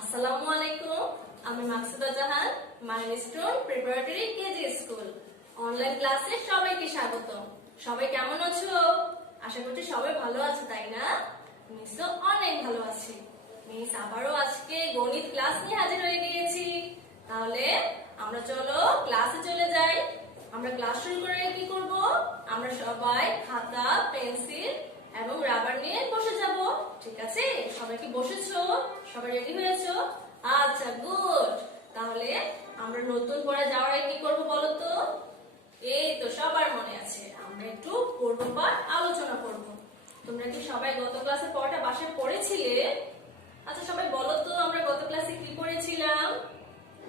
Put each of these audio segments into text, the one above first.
আসসালামু আলাইকুম। আমি Maksuda Jahan, milestone preparatory KG school online ক্লাসে সবাইকে স্বাগত। সবাই কেমন আছো? আশা করছি সবাই ভালো আছে, তাই না? মিসও অনেক ভালো আছি। মিস আবারও আজকে গণিত ক্লাস নিয়ে হাজির হয়ে গিয়েছি। তাহলে আমরা চলো ক্লাসে চলে যাই। আমরা ক্লাস শুরু করে কি করব? আমরা সবাই খাতা, পেন্সিল এবং রাবার নিয়ে বসে যাব। ঠিক আছে? সবাই কি বসেছো? সবাই রেডি হয়েছো? আচ্ছা, গুড। তাহলে আমরা নতুন পড়া যাওয়ার আগে কি করব বলো তো? এই তো সবার মনে আছে, আমরা একটু পূর্বপাঠ আলোচনা করব। তোমরা কি সবাই গত ক্লাসে পড়াটা বাসায় পড়েছিলে? আচ্ছা, সবাই বলো তো আমরা গত ক্লাসে কি পড়েছিলাম?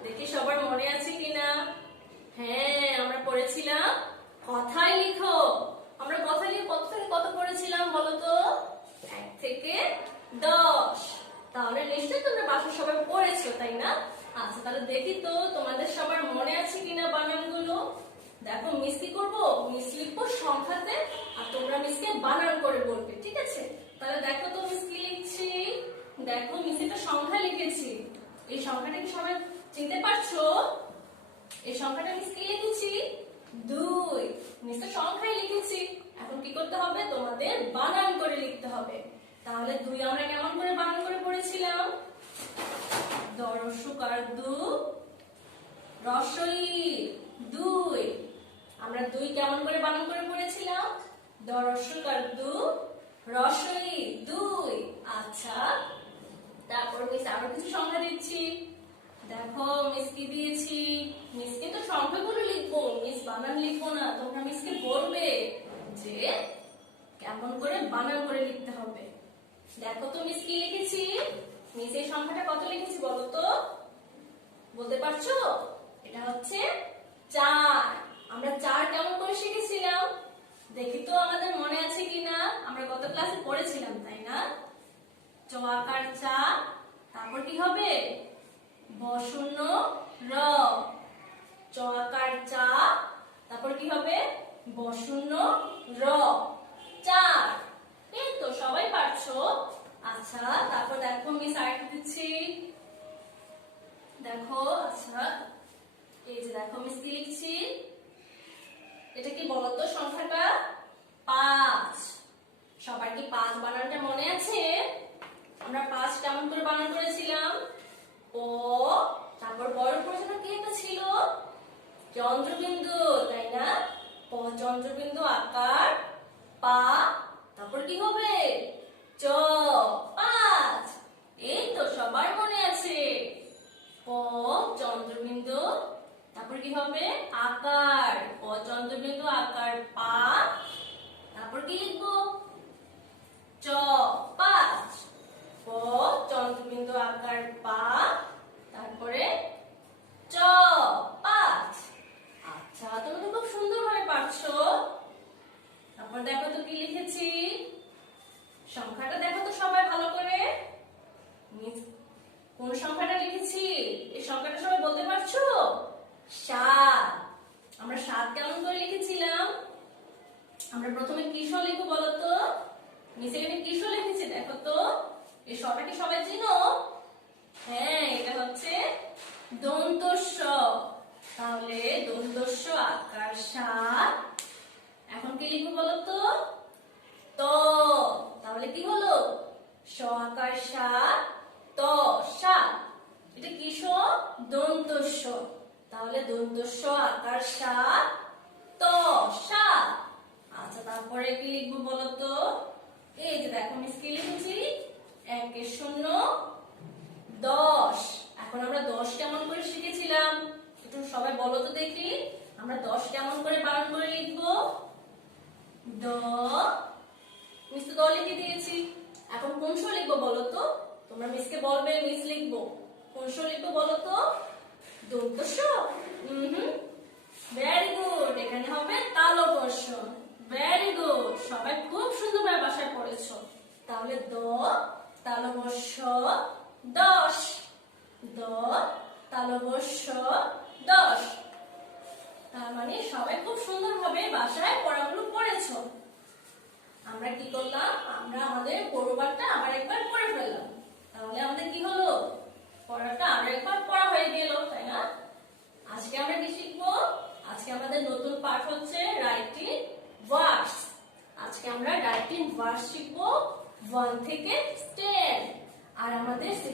দেখি সবার মনে আছে কিনা। হ্যাঁ, আমরা পড়েছিলাম কথায় লিখো। আমরা কথায় লিখে কত থেকে কত পড়েছিলাম বলো তো? 1 থেকে 10। তাহলে নিশ্চয়ই তোমরা বাসায় সবাই পড়েছো, তাই না? আচ্ছা, তাহলে দেখি তো তোমাদের সবার মনে আছে কিনা বানানগুলো। দেখো, মিস কি করবো? মিস লিখবো সংখ্যাতে, আর তোমরা মিসকে বানান করে বলবে, ঠিক আছে? তাহলে দেখো তো মিস কি লিখছি। দেখো, মিস একটা সংখ্যা লিখেছি। এই সংখ্যাটা কি সবাই চিনতে পারছো? এই সংখ্যাটা মিস কি লিখেছি? 2। মিস তো সংখ্যাই লিখেছি। এখন কি করতে হবে? তোমাদের বানান করে লিখতে হবে। তাহলে 2 আমরা কেমন করে বানান করে পড়েছিলাম? দরসকার দু, রসই 2। আমরা 2 কেমন করে বানান করে পড়েছিলাম? দরসকার দু, রসই 2। আচ্ছা, তারপর মিস আরো কিছু সংখ্যা দিচ্ছি। দেখো মিস কি দিয়েছি। মিস কিন্তু সংখ্যাগুলো লিখবো, মিস বানান লিখবো না। তোমরা মিসকে বলবে যে কেমন করে বানান করে লিখতে হবে। দেখো তো মিস কি লিখেছি। মিস এই সংখ্যাটা কত লিখেছি বলো তো? বলতে পারছো? এটা হচ্ছে 4। আমরা 4 কেমন করে শিখেছিলাম দেখি তো আমাদের মনে আছে কিনা। আমরা গত ক্লাসে পড়েছিলাম, তাই না? চ আকার চা, তারপর কি হবে? বশূন্য র। চ আকার চা, তারপর কি হবে? বশূন্য র। 4। এই তো সবাই পারছো। আচ্ছা, তারপর দেখো মিস আরেকটা দিচ্ছি। দেখো, আচ্ছা, এই যে দেখো মিস কি লিখছি। এটা কি বলতো সংখ্যাটা? 5। সবার কি 5 বানানটা মনে আছে? আমরা 5 কেমন করে বানান করেছিলাম? প, তারপর বড় প্রশ্ন কি একটা ছিল? চন্দ্রবিন্দু, তাই না? প চন্দ্রবিন্দু আকার, পা, তারপর কি হবে? চ, 5। এই তো সবার মনে আছে। প চন্দ্রবিন্দু, তারপর কি হবে? আকার, প চন্দ্রবিন্দু আকার পা, তারপর কি লিখবো? চ, 5। প চন্দ্রবিন্দু আকার পা, তারপরে চ, 5। আচ্ছা, তুমি তো খুব সুন্দরভাবে পারছো। তারপর দেখো তো কি লিখেছি। সংখ্যাটা দেখো তো সবাই ভালো করে। কোন সংখ্যাটা লিখেছি? এই সংখ্যাটা সবাই বলতে পারছো? 7। আমরা 7 কেমন করে লিখেছিলাম? আমরা প্রথমে কিসো লিখবো বলো তো? নিচে এখানে কিসো লিখেছি, দেখো তো। এই শটা কি সবাই চিনো? হ্যাঁ, এটা হচ্ছে দন্তস্ব। তাহলে দন্তস্ব আকার 7। এখন কি লিখবো বলো তো? ত। তাহলে কি হলো? স আকার 7, ত 7। এটা কিসো? দন্তস্ব। তাহলে দন্তস্ব আকার 7, ত 7। আচ্ছা, তারপরে কি লিখবো বলো তো? এই যে দেখো মিস কি লিখেছি। 1 এর 0, 10। এখন আমরা 10 কেমন করে শিখেছিলাম একটু সবাই বলো তো দেখি। আমরা 10 কেমন করে বানান করে লিখবো? দ, মিস তো দ লিখে দিয়েছি। এখন কোন স লিখবো বলো তো? তোমরা মিসকে বলবে মিস লিখবো। কোন স লিখবো বলো তো? দন্ত স। Very good. এখানে হবে তালব্য। Very good. সবাই খুব সুন্দরভাবে বাসায় পড়েছো। তাহলে দ তালব্য 10। দ তালব্য 10। তার মানে সবাই খুব সুন্দরভাবে বাসায় পড়াগুলো পড়েছো। আমরা কি করলাম? আমরা আমাদের পূর্বপাঠটা আবার একবার পড়ে ফেললাম। তাহলে আমাদের কি হলো?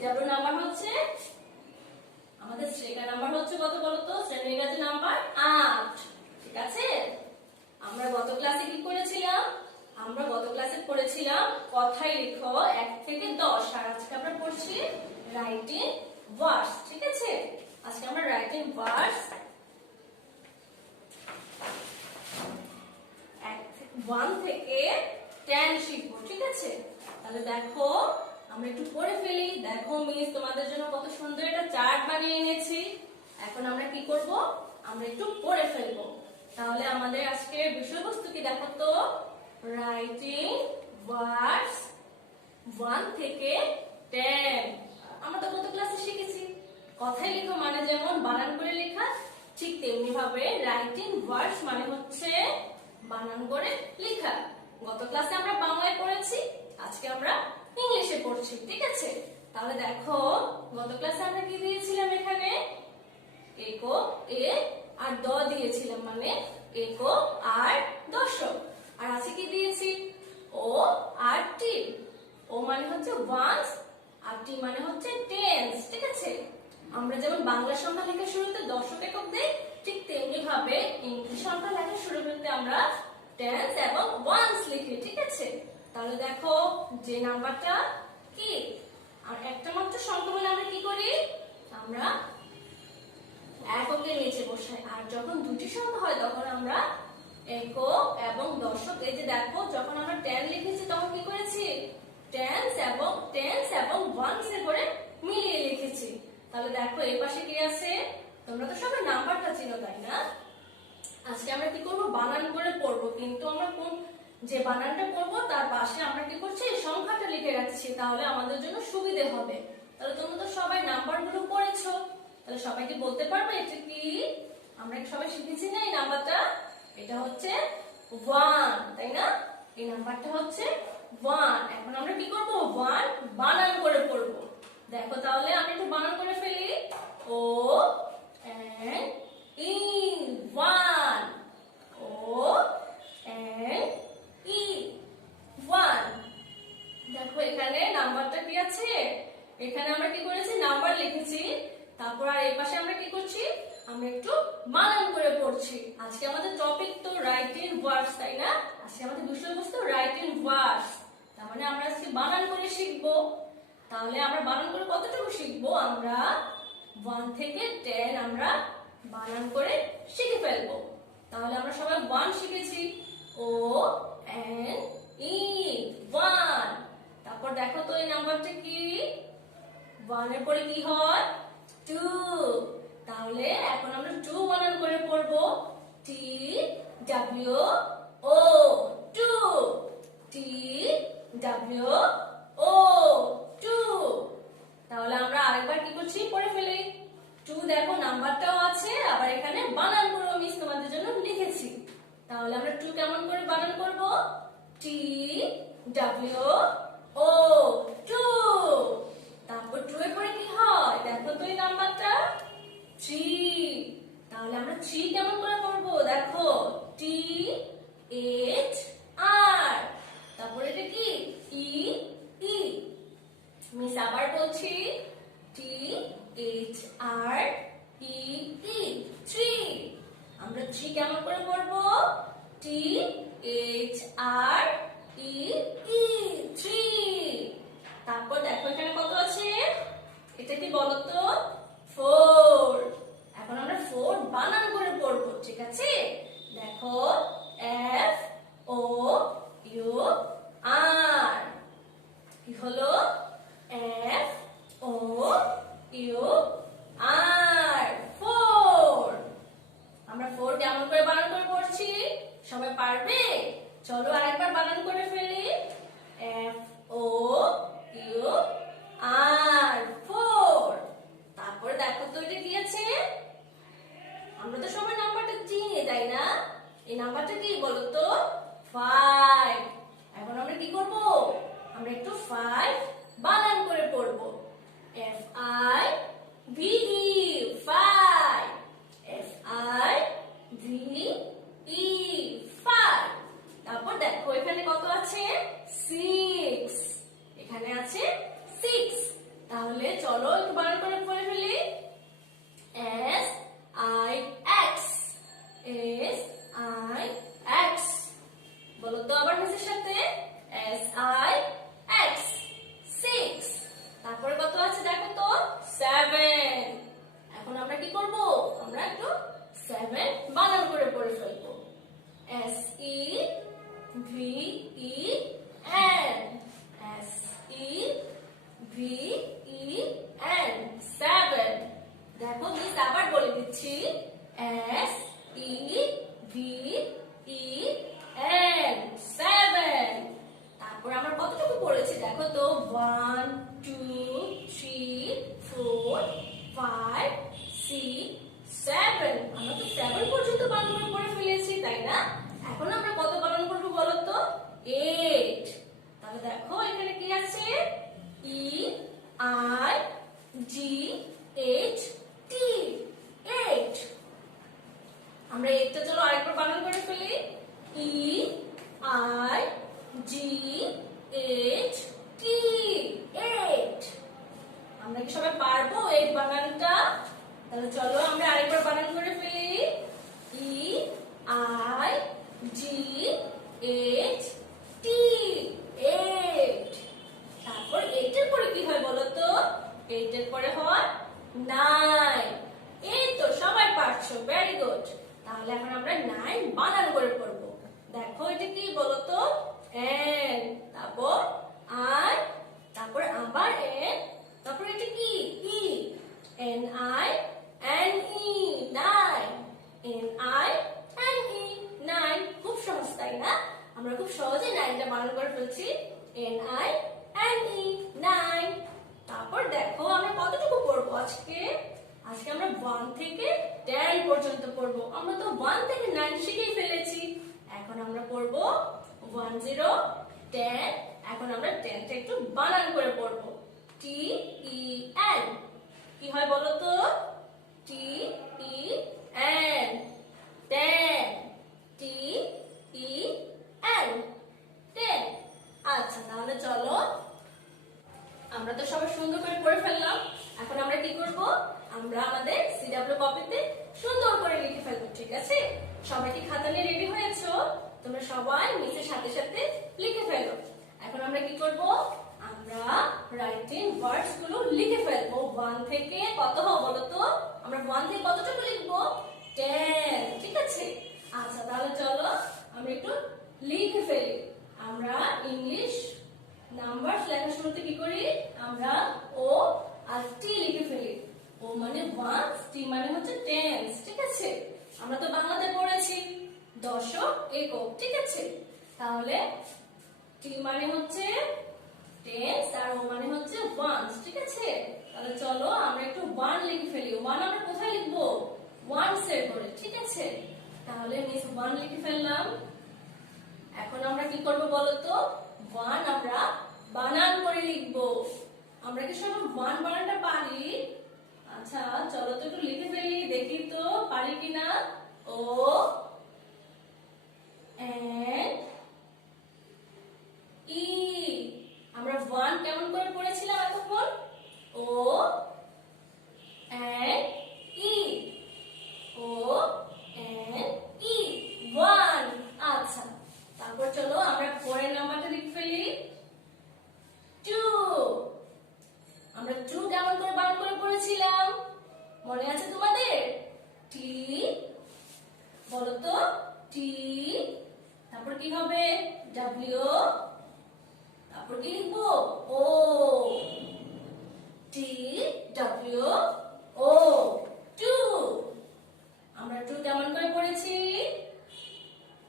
সিডব্লিউ নাম্বার হচ্ছে আমাদের শ্রেণীর নাম্বার হচ্ছে কত বলতো? শ্রেণীর কাছে নাম্বার 8। ঠিক আছে, আমরা গত ক্লাসে কি করেছিলাম? আমরা গত ক্লাসে পড়েছিলাম কথায় লিখো 1 থেকে 10, আর আজকে আমরা পড়ছি রাইটিং ওয়ার্ডস। ঠিক আছে, আজকে আমরা রাইটিং ওয়ার্ডস 1 থেকে 10 শিখবো। ঠিক আছে, তাহলে দেখো আমরা একটু পড়ে ফেলি। দেখো মিস তোমাদের জন্য কত সুন্দর একটা চার্ট বানিয়ে এনেছি। এখন আমরা কি করব? আমরা একটু পড়ে ফেলবো। তাহলে আমাদের আজকের বিষয়বস্তু কি দেখো তো? রাইটিং ওয়ার্ডস 1 থেকে 10। আমরা তো গত ক্লাসে শিখেছি কথায় লিখো মানে যেমন বানান করে লেখা, ঠিক তেমনি ভাবে রাইটিং ওয়ার্ডস মানে হচ্ছে বানান করে লেখা। গত ক্লাসে আমরা বাংলায় পড়েছি, আজকে আমরা ইংলিশে পড়ছি। ঠিক আছে, তাহলে দেখো গত ক্লাসে আমরা কি দিয়েছিলাম? এখানে একো এ আর দ দিয়েছিলাম, মানে একো আর দশক। আর আছে কি দিয়েছি? ও আর টি। ও মানে হচ্ছে ওয়ান্স আর টি মানে হচ্ছে টেন্স। ঠিক আছে, আমরা যেমন বাংলা সংখ্যা লেখার শুরুতে দশক একক দেই, ঠিক তেমনি ভাবে ইংলিশ সংখ্যা লেখার শুরুতে আমরা টেন্স এবং ওয়ান্স লিখি। ঠিক আছে, তাহলে দেখো যে নাম্বারটা কি, আর একটা মাত্র সংখ্যা বলে আমরা কি করি? আমরা এককের নিচে বসাই। আর যখন দুটি সংখ্যা হয় তখন আমরা একক এবং দশক। এই যে দেখো যখন আমরা 10 লিখেছি তখন কি করেছি? টেন্স এবং ওয়ান্স এ করে মিলিয়ে লিখেছি। তাহলে দেখো এই পাশে কি আছে? তোমরা তো সবাই নাম্বারটা চিনো, তাই না? আজকে আমরা কি করব? বানান করে পড়বো, কিন্তু আমরা কোন যে বানানটা করব তার পাশে আমরা কি করছি? সংখ্যাটা লিখে রাখছি, তাহলে আমাদের জন্য সুবিধা হবে। তাহলে তোমরা তো সবাই নাম্বারগুলো পড়েছো, তাহলে সবাইকে বলতে পারবে এটা কি? আমরা সবাই শিখেছি না এই নাম্বারটা? এটা হচ্ছে 1, তাই না? এই নাম্বারটা হচ্ছে 1। এখন আমরা কি করব? 1 বানান করে পড়ব। দেখো তাহলে আমি একটু বানান করে ফেলি। O N E 1, O N E 1। দেখো এখানে নাম্বারটা কি আছে? এখানে আমরা কি করেছি? নাম্বার লিখেছি, তারপর আর এই পাশে আমরা কি করছি? আমরা একটু বানান করে পড়ছি। আজকে আমাদের টপিক তো রাইটিং ওয়ার্ডস, তাই না? আজকে আমাদের বিষয়বস্তু রাইটিং ওয়ার্ডস, তার মানে আমরা আজকে বানান করে শিখবো। তাহলে আমরা বানান করে কতটুকু শিখবো? আমরা 1 থেকে 10 আমরা বানান করে শিখে ফেলবো। তাহলে আমরা সবাই 1 শিখেছি, ও এন ই 1। তারপর দেখো তো এই নাম্বারটা কি? 1 এর পরে কি হয়? 2। তাহলে এখন আমরা 2 বানান করে পড়বো। T W O 2, T W O 2। তাহলে আমরা আরেকবার কি করছি? পড়ে ফেলি। 2 দেখো নাম্বারটাও আছে, আবার এখানে বানান করেও মিস তোমাদের জন্য লিখেছি। তাহলে আমরা 2 কেমন করে বানান করব? T W O 2। তারপর 2 এর পরে কি হয়? দেখো তো এই নাম্বারটা 3। তাহলে আমরা 3 কেমন করে পড়ব? দেখো টি এইচ আর, তারপর এটা কি? ই ই। মিস আবার বলছি, টি এইচ আর ই ই 3। আমরা 3 কেমন করে পড়ব? টি এইচ আর ই ই 3। তারপর দেখো এখানে কত আছে? এটা কি বলো তো? 4। এখন আমরা 4 বানান করে পড়বো। ঠিক আছে, দেখো এফ ও ইউ আর। কি হলো? F O U R 4। আমরা 4 কেমন করে বানান করে পড়ছি? সবাই পারবে? চলো আরেকবার বানান করে ফেলি। এফ ও ইউ চলো একটু বানান করে পড়ে ফেলি। S I X, S I X। বলো তো আবার মিসের সাথে, S I X, 6। তারপরে কত আছে দেখো তো, 7। এখন আমরা কি করব, আমরা একটু 7 বানান করে পড়ে ফেলবো। S E V E N, S E V E N, 7। দেখো মিস আবার বলে দিচ্ছি, S E V E N, 7। তারপর আমরা কতটুকু পড়েছি দেখো তো, 1 2 3 4 5 6 7। আমরা তো 7 পর্যন্ত বানান করে ফেলেছি, তাই না? এখন আমরা কত বানান করবো বলো তো, 8। তাহলে দেখো এখানে কি আছে, E I G H T, 8। আমরা এটা চলো আরেকবার বানান করে ফেলি, E I G H T, 8। আমরা কি সবাই পারবো এই বানানটা? তাহলে চলো আমরা আরেকবার বানান করে ফেলি, E I G H T, 8। তারপর 8 এর পরে কি হয় বলো তো, 8 এর পরে হয় 9। এই তো সবাই পারছো, ভেরি গুড। তাহলে এখন আমরা 9 বানান করে পড়বো। দেখো এটা কি বলো তো, N, তারপর I, তারপর আবার N, তারপর এটা কি, E, N I N E, 9, N I N E, 9। খুব সহজ তাই না? আমরা খুব সহজে 9টা বানান করে ফেলছি, N I N E, 9। তারপর দেখো আমরা কতটুকু পড়বো আজকে। আজকে আমরা 1 থেকে 10 পর্যন্ত পড়বো। আমরা তো 1 থেকে 9 শিখেই ফেলেছি। এখন আমরা পড়বো 1 0 10। এখন আমরা 10 টা একটু বানান করে পড়বো, T E N। কি হয় বলো তো, T E N, 10, T E N, 10। আচ্ছা তাহলে চলো, আমরা তো সবাই সুন্দর করে পড়ে ফেললাম। এখন আমরা কি করব, আমরা আমাদের সিডব্লিউ কপিতে সুন্দর করে লিখে ফেলবো, ঠিক আছে? সবাই কি খাতা নিয়ে রেডি হয়েছো? তোমরা সবাই মিসের সাথে সাথে লিখে ফেলো। এখন আমরা কি করব, আমরা রাইটিং ওয়ার্ডস গুলো লিখে ফেলবো। 1 থেকে কত হবে বলো তো, আমরা 1 থেকে কতটুকু লিখবো, 10, ঠিক আছে? আচ্ছা তাহলে চলো আমরা একটু লিখে ফেলি। আমরা ইংলিশ নাম্বারস লেখার শুরুতে কি করি, আমরা ও আর টি লিখে ফেলি। ও মানে 1, টি মানে হচ্ছে টেন্স, ঠিক আছে? আমরা তো বাংলাতে পড়েছি দশক একক, ঠিক আছে? তাহলে টি মানে হচ্ছে টেন্স আর ও মানে হচ্ছে ওয়ান্স, ঠিক আছে? তাহলে চলো আমরা একটু 1 লিখে ফেলি। 1 আমরা কোথায় লিখবো, ওয়ান্স এর করে, ঠিক আছে? তাহলে মিস 1 লিখে ফেললাম। এখন আমরা কি করব বলো তো, 1 আমরা বানান করে লিখবো। আমরা কি সবাই 1 বানানটা পারি? আচ্ছা চলো তো একটু লিখে ফেলি, দেখি তো পারি কিনা। ও এন ই, আমরা 1 কেমন করে পড়েছিলাম এতক্ষণ, ও এন ই, ও এন ই, 1। আচ্ছা তারপর চলো আমরা পরের নাম্বারটা লিখে ফেলি, 2। আমরা 2 কেমন করে বানান করে পড়েছিলাম, মনে আছে তোমাদের? টি, বলো তো, টি, তারপর কি হবে, ডব্লিউ, তারপর কি লিখবো, ও, টি ডব্লিউ ও, 2। আমরা 2 কেমন করে পড়েছি,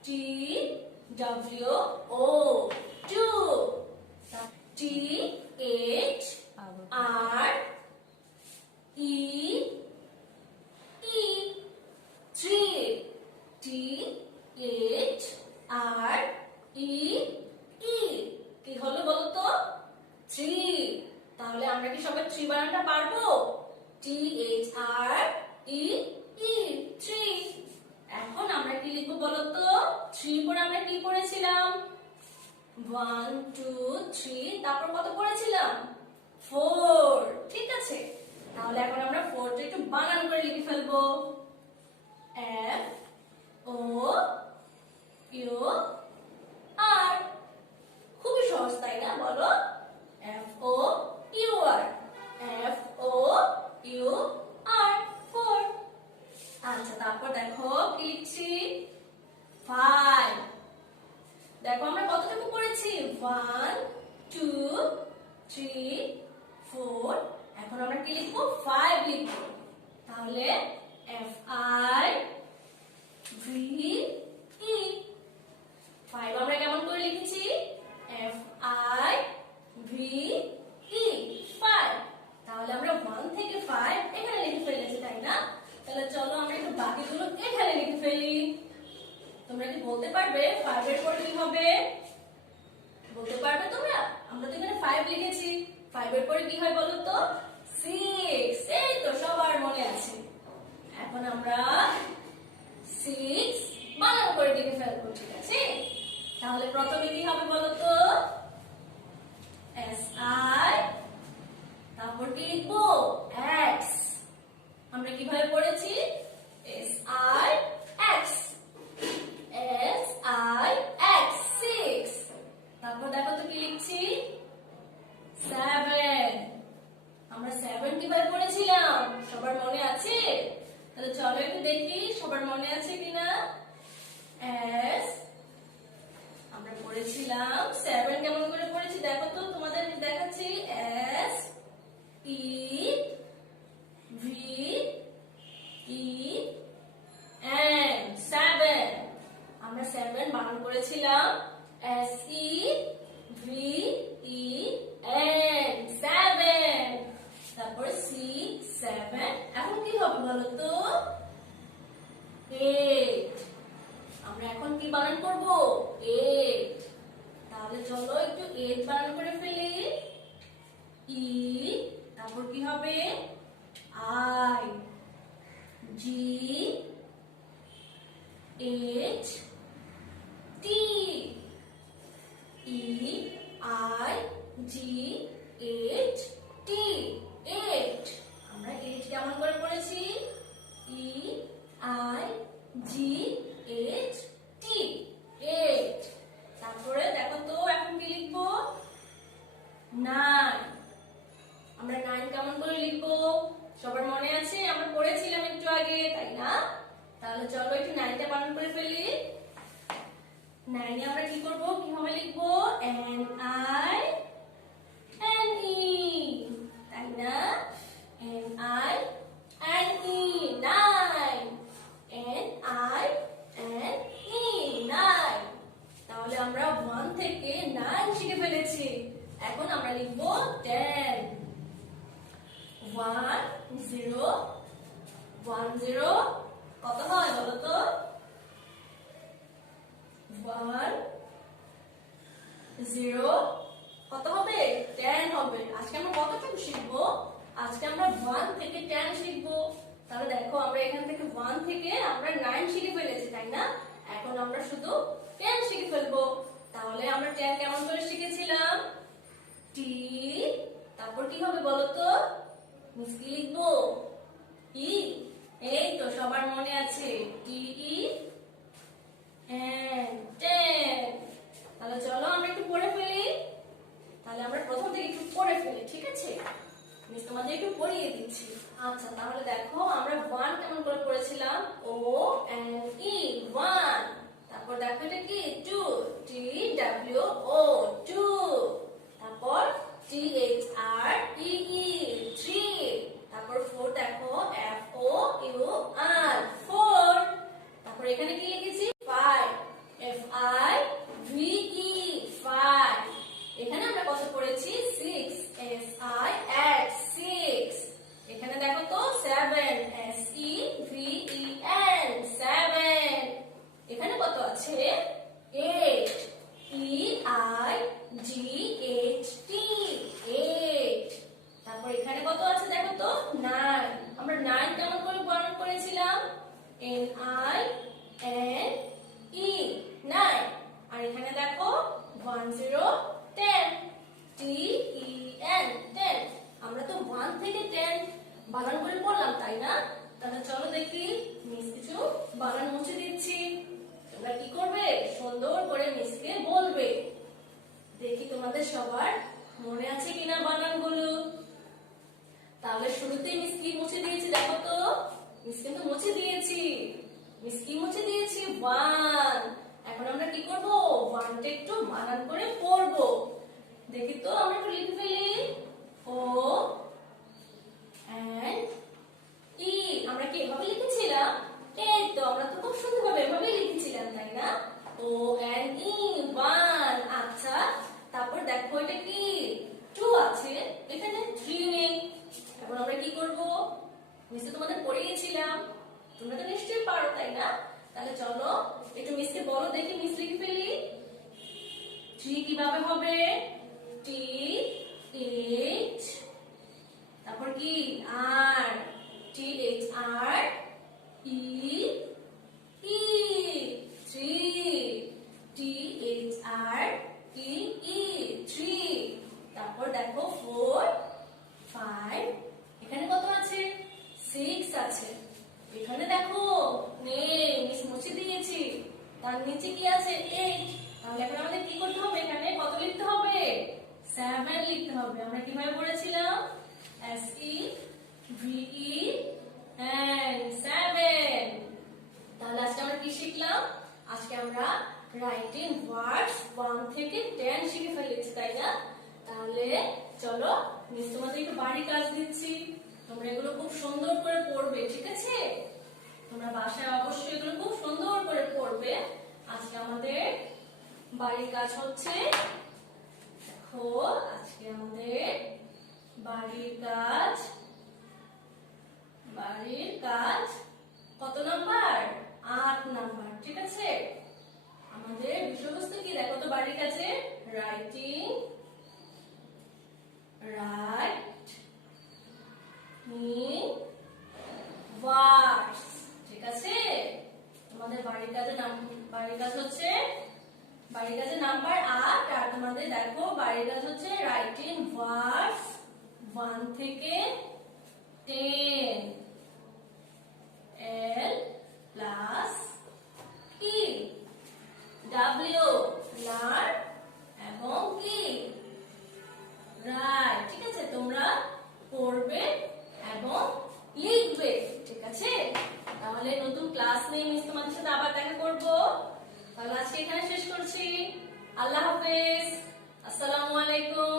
T W O, 2। T H R E E, 3। T H R E E, কি হলো বলো তো, 3। তাহলে আমরা কি সবাই 3 বানানটা পারবো, টি এইচ আর ই ই, 3। এখন আমরা কি লিখবো বলো তো, 3 পরে আমরা কি পড়েছিলাম, 1 2 3, তারপর কত পড়েছিলাম, 4, ঠিক আছে? একটু বানান করে লিখে ফেলবো। F O U R. খুবই সহজ তাই না বলো? F O U R, F O U R, 4। আচ্ছা তারপর দেখো কি লিখছি, 5। দেখো আমরা কতটুকু পড়েছি, 1 2 3 4। এখন আমরা কি লিখবো, 5 লিখবো। তাহলে এফ আই ভি ই। 5 আমরা কেমন করে লিখেছি, এফ আই ভি ই, 5। তাহলে আমরা 1 থেকে 5 এখানে লিখে ফেলেছি তাই না? তাহলে চলো আমরা একটু বাকিগুলো এখানে লিখে ফেলি। তোমরা কি বলতে পারবে 5 এর পর কি হবে? বলতে পারবে তোমরা? আমরা তো এখানে 5 লিখেছি, 5 এর পরে কি হয় বলো তো? 6। এই তো সবার মনে আছে। এখন আমরা 6 বানান করে লিখে ফেলবো, ঠিক আছে? তাহলে প্রথমে কি হবে বলো তো? এস আই, তারপর কি লিখবো, এক্স। আমরা কিভাবে পড়েছি, S I x, S I x, 6। তারপর দেখো তো কি লিখছি, 7। আমরা 7 কিভাবে পড়েছিলাম, সবার মনে আছে? তাহলে চলো একটু দেখি সবার মনে আছে কিনা। এস, আমরা পড়েছিলাম 7 কেমন করে পড়েছি দেখো তো, তোমাদের দেখাচ্ছি। S E V E N, 7। আমরা 7 বানান করেছিলাম S E V E N, 7। তারপর সি, 7। এখন কি হবে বলো তো, 8। আমরা এখন কি বানান করব, 8। তাহলে চলো একটু 8 বানান করে ফেলি। ই, তারপর কি হবে, I, G H T, E I G H T, 8। আমরা 8 কেমন করে পড়েছি, E I G H T, 8। তারপরে দেখো তো এখন কি লিখবো, 9। আমরা 9 কেমন করে লিখবো, সবার মনে আছে? আমরা পড়েছিলাম একটু আগে তাই না? তাহলে চলো একটু 9টা বানান করে ফেলি। 9 এ আমরা কি করব, কিভাবে লিখবো, এন আই এন ই, তাই না? N I N E, 9। N I N E, 9। তাহলে আমরা 1 থেকে 9 শিখে ফেলেছি। এখন আমরা লিখবো 10। 1 0 1 0 কত হয় বলো তো, 1 0 কত হবে, 10 হবে। আজকে আমরা কতটুকু শিখবো, আজকে আমরা 1 থেকে 10 শিখবো। তাহলে দেখো আমরা এখান থেকে 1 থেকে আমরা 9 শিখে ফেলেছি তাই না? এখন আমরা শুধু 10 শিখে ফেলবো। তাহলে আমরা 10 কেমন করে শিখেছিলাম, টি, তারপর কি হবে বলো তো, মিস কি লিখবো, ই। এই তো সবার মনে আছে, ই ই এন, 10। তাহলে চলো আমরা একটু পড়ে ফেলি। তাহলে আমরা প্রথম থেকে একটু পড়ে ফেলি, ঠিক আছে? মিস তোমাদের একটু পড়িয়ে দিচ্ছি। আচ্ছা তাহলে দেখো আমরা 1 কেমন করে পড়েছিলাম, ও এন ই, 1। তারপর দেখো এটা কি, 2, টি ডাব্লিউ ও, 2। তারপর টি এইচ আর ই ই, 3। তারপর 4 দেখো, এফ ও ইউ আর, 4। তারপর এখানে কি লিখেছি, 5, এফ আই ভি ই, 5। এখানে আমরা কত পড়েছি, 6, এস আই এক্স, 6। এখানে দেখো তো 7, S E V E N, 7। এখানে কত আছে, 8, E I G H T, 8। তারপর এখানে কত বানান করে পড়লাম তাই না? তাহলে চলো দেখি মিস কিছু বানান মুছে দিচ্ছি। তোমরা কি করবে? সুন্দর করে মিসকে বলবে। দেখি তোমাদের সবার মনে আছে কিনা বানানগুলো। তাহলে শুরুতেই মিস কি মুছে দিয়েছি দেখো তো। মিস কিন্তু মুছে দিয়েছি। মিস কি মুছে দিয়েছি? ওয়ান। এখন আমরা কি করব? ওয়ানটা একটু বানান করে পড়ব। দেখি তো আমরা একটু লিখে ফেলি। ও এন্ড ই। আমরা কি এভাবে লিখেছিলাম? এই তো আমরা তো খুব সুন্দরভাবে এভাবে লিখেছিলাম তাই না? ও এন্ড ই ওয়ান। আচ্ছা তারপর দেখো এটা কি? টু আছে, এখানে থ্রি নেই। এখন আমরা কি করব? মিস তোমাদের পড়িয়েছিলাম, তোমরা তো নিশ্চয়ই পারো তাই না? তাহলে চলো একটু মিসকে বলো দেখি। মিস লিখে ফেলি। থ্রি কিভাবে হবে? টি এইচ তারপর কি আর, টি এইচ আর ই ই। থ্রি, টি এইচ আর ই ই, থ্রি। তারপর দেখো ফোর, ফাইভ, এখানে কত আছে? সিক্স আছে। এখানে দেখো নেই, মিস মুছে দিয়েছি। তার নিচে কি আছে? এইট। তাহলে এখন আমাদের কি করতে হবে? এখানে কত লিখতে হবে? সেভেন লিখতে হবে। আমরা কিভাবে পড়েছিলাম? S E V E N, seven. তাহলে আজকে আমরা কি শিখলাম? আজকে আমরা রাইটিং ওয়ার্ডস 1 থেকে 10 শিখে ফেলেছি তাই না? তাহলে চলো মিস তোমাদের একটু বাড়ির কাজ দিচ্ছি। তোমরা এগুলো খুব সুন্দর করে পড়বে, ঠিক আছে? তোমরা বাসায় অবশ্যই এগুলো খুব সুন্দর করে পড়বে। আজকে আমাদের বাড়ির কাজ হচ্ছে, দেখো আজকে আমাদের বাড়ির কাজ কত নাম্বার? 8 নাম্বার, ঠিক আছে? আমাদের বিষয়বস্তু কি দেখো তো বাড়ির কাছে? রাইটিং ওয়ার্ডস, ঠিক আছে? তোমাদের বাড়ির কাজ হচ্ছে বাড়ির কাজের নাম্বার 8। আর তোমাদের দেখো বাড়ির কাজ হচ্ছে রাইটিং ওয়ার্ডস 1 থেকে 10। এল প্লাস কি? ডাব্লিউ, লার্ন এবং কি? রাইট, ঠিক আছে? তোমরা পড়বে এবং লিখবে, ঠিক আছে? তাহলে নতুন ক্লাস নিয়ে মিস তোমাদের সাথে আবার দেখা করব। তাহলে আজকে এখানে শেষ করছি। আল্লাহ হাফেজ, আসসালামু আলাইকুম।